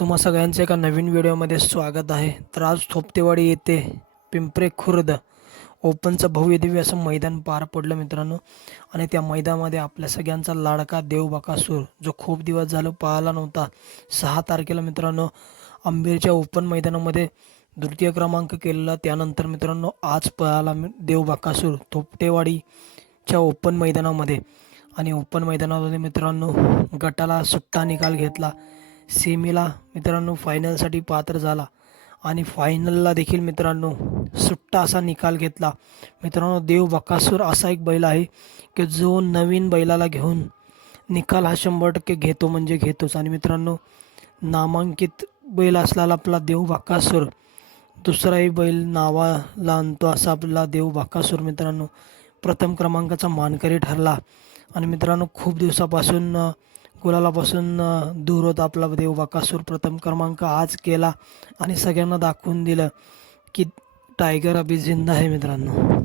तुम्हा सगळ्यांचं एका नवीन व्हिडिओमध्ये स्वागत आहे. तर आज थोपतेवाडी येथे पिंपरे खुर्द ओपनचं भव्य दिव्य असं मैदान पार पडलं मित्रांनो. आणि त्या मैदानामध्ये आपल्या सगळ्यांचा लाडका देव बकासूर जो खूप दिवस झालं पाहायला नव्हता. सहा तारखेला मित्रांनो आंबेरच्या ओपन मैदानामध्ये द्वितीय क्रमांक केलेला. त्यानंतर मित्रांनो आज पळाला देवबाकासूर देव बकासूर थोपटेवाडीच्या ओपन मैदानामध्ये. आणि ओपन मैदानामध्ये मित्रांनो गटाला सुट्टा निकाल घेतला. सेमीला मित्रांनो फायनलसाठी पात्र झाला. आणि फायनलला देखील मित्रांनो सुट्टा असा निकाल घेतला. मित्रांनो देव बकासूर असा एक बैल आहे की जो नवीन बैलाला घेऊन निकाल हा शंभर टक्के घेतो म्हणजे घेतोच. आणि मित्रांनो नामांकित बैल असलेला आपला देव बकासूर दुसराही बैल नावाला आणतो असा आपला देव बाकासूर मित्रांनो प्रथम क्रमांकाचा मानकरी ठरला. आणि मित्रांनो खूप दिवसापासून गुलालापासून दूर होत आपला देव बाकासूर प्रथम क्रमांक आज केला आणि सगळ्यांना दाखवून दिलं की टायगर अभि जिंदा आहे मित्रांनो.